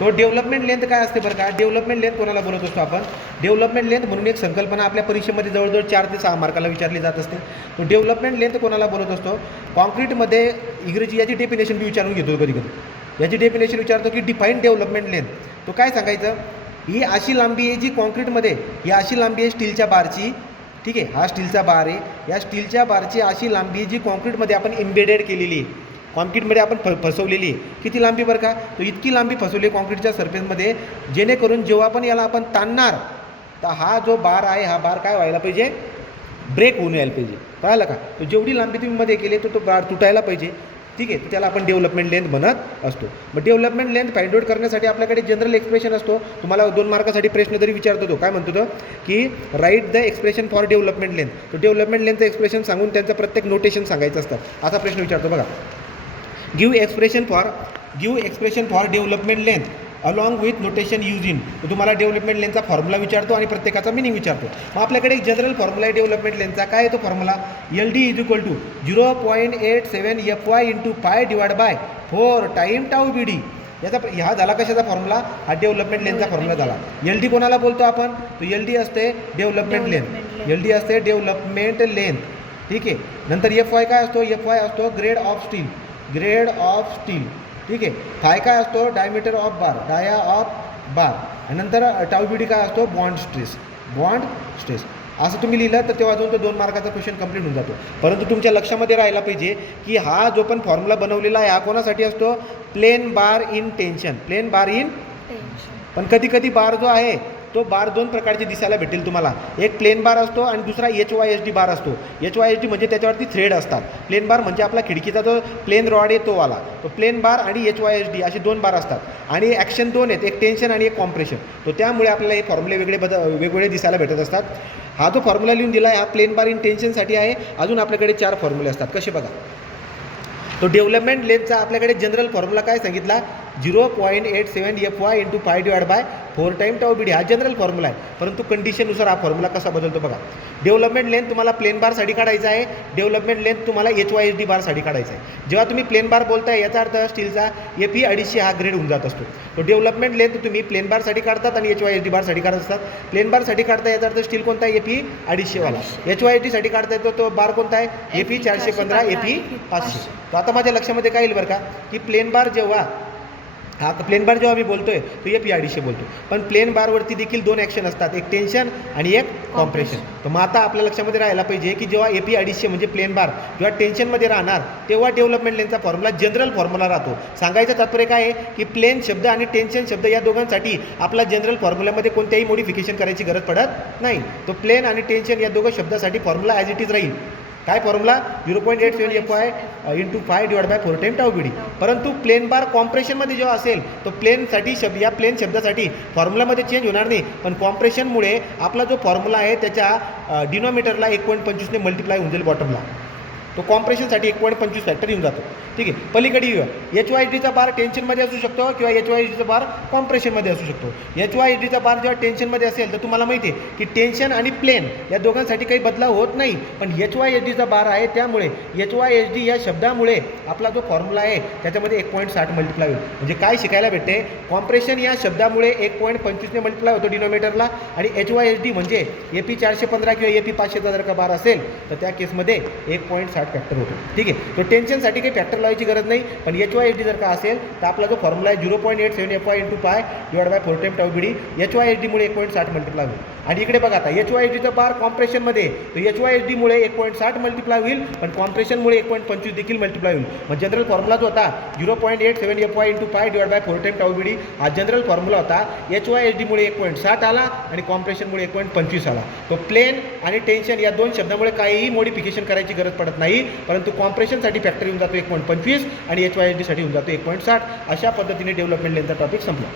तो development length काय असते बरं का, डेव्हलपमेंट लेंथ कोणाला बोलत असतो आपण, डेव्हलपमेंट लेंथ म्हणून एक संकल्पना आपल्या परीक्षेमध्ये जवळजवळ 4 ते 6 मार्काला विचारली जात असते. तो डेव्हलपमेंट लेंथ कोणाला बोलत असतो, कॉन्क्रीटमध्ये इंग्रजी याची डेफिनेशन बी विचारून घेतो कधी कधी, याची डेफिनेशन विचारतो की डिफाईन डेव्हलपमेंट लेंथ. तो काय सांगायचं, ही अशी लांबी आहे जी कॉन्क्रीटमध्ये, ही अशी लांबी आहे स्टीलच्या बारची, ठीक आहे, हा स्टीलचा बार आहे, या स्टीलच्या बारची अशी लांबी जी कॉन्क्रीटमध्ये आपण एम्बेडेड केलेली आहे, कॉन्क्रीटमध्ये आपण फसवलेली आहे. किती लांबी बरं का, तो इतकी लांबी फसवली कॉन्क्रीटच्या सरफेसमध्ये, जेणेकरून जेव्हा पण याला आपण ताणणार तर हा जो बार आहे, हा बार काय व्हायला पाहिजे, ब्रेक होऊन यायला पाहिजे. कळालं का, तो जेवढी लांबी तुम्ही मध्ये केली तो बार तुटायला पाहिजे, ठीक आहे. त्याला आपण डेव्हलपमेंट लेंथ म्हणत असतो. मग डेव्हलपमेंट लेंथ फाइंड आउट करण्यासाठी आपल्याकडे जनरल एक्सप्रेशन असतो. तुम्हाला 2 मार्कासाठी प्रश्न तरी विचारतो तो, काय म्हणतो तो की write the expression for development length. तो डेव्हलपमेंट लेंथचं एक्सप्रेशन सांगून त्यांचं प्रत्येक नोटेशन सांगायचं असतं. असा प्रश्न विचारतो बघा, give expression for development length along with notation use in. तो तुम्हाला डेव्हलपमेंट लेंथचा फॉर्म्युला विचारतो आणि प्रत्येकाचा मिनिंग विचारतो. मग आपल्याकडे एक जनरल फॉर्म्युला आहे डेव्हलपमेंट लेंथचा. काय आहे तो formula, LD is equal to 0.87 FY into pi divide by 4 time tau BD. याचा हा झाला कशाचा फॉर्म्युला, हा डेव्हलपमेंट लेंथचा फॉर्म्युला झाला. LD कोणाला बोलतो आपण, तो LD असते डेव्हलपमेंट लेंथ, LD असते डेव्हलपमेंट लेंथ, ठीक आहे. नंतर FY काय असतो, FY असतो ग्रेड ऑफ स्टील, ठीक आहे. फाय काय असतो, डायमीटर ऑफ बार, आणि नंतर टाऊ BD काय असतो, बॉन्ड स्ट्रेस. असं तुम्ही लिहिलं तर तेव्हा अजून तो 2 मार्काचा क्वेश्चन कंप्लीट होऊन जातो. परंतु तुमच्या लक्षामध्ये राहायला पाहिजे की हा जो पण फॉर्म्युला बनवलेला आहे हा कोणासाठी असतो, प्लेन बार इन टेन्शन. पण कधी कधी बार जो आहे तो बार 2 प्रकारचे दिसायला भेटेल तुम्हाला. एक प्लेन बार असतो आणि दुसरा HYSD बार असतो. HYSD म्हणजे त्याच्यावरती थ्रेड असतात. प्लेन बार म्हणजे आपला खिडकीचा जो प्लेन रॉड आहे तो वाला, तो प्लेन बार आणि HYSD असे 2 बार असतात. आणि ॲक्शन 2 आहेत, एक टेन्शन आणि एक कॉम्प्रेशन. तो त्यामुळे आपल्याला हे फॉर्म्युले वेगवेगळे दिसायला भेटत असतात. हा जो फॉर्म्युला लिहून दिला आहे हा प्लेन बार इन टेन्शनसाठी आहे. अजून आपल्याकडे 4 फॉर्म्युले असतात. कसे बघा, तो डेव्हलपमेंट लेंथचा आपल्याकडे जनरल फॉर्म्युला काय सांगितला, 0.87 FY into pi divide by 4 time tau BD. हा जनरल फॉर्म्युला आहे. परंतु कंडिशननुसार हा फॉर्म्युला कसा बदलतो बघा. डेव्हलपमेंट लेंथ तुम्हाला प्लेन बारसाठी काढायचा आहे, डेव्हलपमेंट लेंथ तुम्हाला HYSD बारसाठी काढायचा आहे. जेव्हा तुम्ही प्लेन बार बोलताय याचा अर्थ स्टीलचा FE 250 हा ग्रेड होऊन जात असतो. तो डेव्हलपमेंट लेंथ तुम्ही प्लेन बारसाठी काढतात आणि HYSD बारसाठी काढत असतात. प्लेन बारसाठी काढता याचा अर्थ स्टील कोणता आहे, FE 250 वाला. HYSDसाठी काढता येतो तो बार कोणता आहे, FE 415, FE 500. तर आता माझ्या लक्षामध्ये काय येईल बरं का, की प्लेन बार जेव्हा मी बोलतोय तो FE 250 बोलतो. पण प्लेन बारवरती देखील 2 ॲक्शन असतात, एक टेन्शन आणि एक कॉम्प्रेशन. तर मग आता आपल्या लक्षामध्ये राहायला पाहिजे की जेव्हा FE 250 म्हणजे प्लेन बार जेव्हा टेन्शनमध्ये राहणार तेव्हा डेव्हलपमेंट लेंथचा फॉर्म्युला जनरल फॉर्म्युला राहतो. सांगायचं तात्पर्य काय आहे की प्लेन शब्द आणि टेन्शन शब्द या दोघांसाठी आपला जनरल फॉर्म्युल्यामध्ये कोणत्याही मोडिफिकेशन करायची गरज पडत नाही. तो प्लेन आणि टेन्शन या दोघं शब्दासाठी फॉर्म्युला ॲज इट इज राहील. काय formula, 0.87 FY into pi divide by 4 time tau BD. परंतु प्लेन बार कॉम्प्रेशनमध्ये जेव्हा असेल तो प्लेनसाठी या प्लेन शब्दासाठी फॉर्म्युलामध्ये चेंज होणार नाही. पण कॉम्प्रेशनमुळे आपला जो फॉर्म्युला आहे त्याच्या डिनॉमिनेटरला 1.25 ने मल्टिप्लाय होऊन जाईल बॉटमला. तो कॉम्प्रेशनसाठी 1.25 फॅक्टर येऊन जातो, ठीक आहे. पलीकडे येऊया, HYSDचा बार टेन्शनमध्ये असू शकतो किंवा HYSDचा बार कॉम्प्रेशनमध्ये असू शकतो. HYSDचा बार जेव्हा टेन्शनमध्ये असेल तर तुम्हाला माहिती आहे की टेन्शन आणि प्लेन या दोघांसाठी काही बदलाव होत नाही. पण HYSDचा बार आहे त्यामुळे HYSD या शब्दामुळे आपला जो फॉर्म्युला आहे त्याच्यामध्ये 1.60 मल्टिप्लाय होईल. म्हणजे काय शिकायला भेटते, कॉम्प्रेशन या शब्दामुळे 1.25 ने मल्टिप्लाय होतो डिनॉमिनेटरला, आणि HYSD म्हणजे FE 415 किंवा FE 500 जर का बार असेल तर त्या केसमध्ये 1.60 फॅक्टर होतो, ठीक आहे. तो टेन्शनसाठी काही फॅक्टर लावायची गरज नाही. पण HYSD जर का असेल तर आपला जो फॉर्म्युला आहे 0.87 FY into pi divide by 4 time tau BD, HYSDमुळे 1.60 multiply होईल. आणि इकडे बघा आता HYSDचा बार कॉम्प्रेशनमध्ये, तर HYSDमुळे 1.60 मल्टिप्लाय होईल, पण कॉम्प्रेशनमुळे 1.25 देखील मल्टिप्लाय होईल. मग जनरल फॉर्म्युला जो होता 0.87 FY into pi divide by 4 time tau BD हा जनरल फॉर्म्युला होता. HYSDमुळे 1.60 आला आणि कॉम्प्रेशनमुळे 1.25 आला. तो प्लेन आणि टेन्शन या 2 शब्दामुळे काहीही मोडिफिकेशन करायची गरज पडत नाही. परंतु कॉम्प्रेशनसाठी फॅक्टर येऊन जातो 1.25 आणि HYSDसाठी येऊन जातो 1.60. अशा पद्धतीने डेव्हलपमेंट लेंथचा टॉपिक संपला.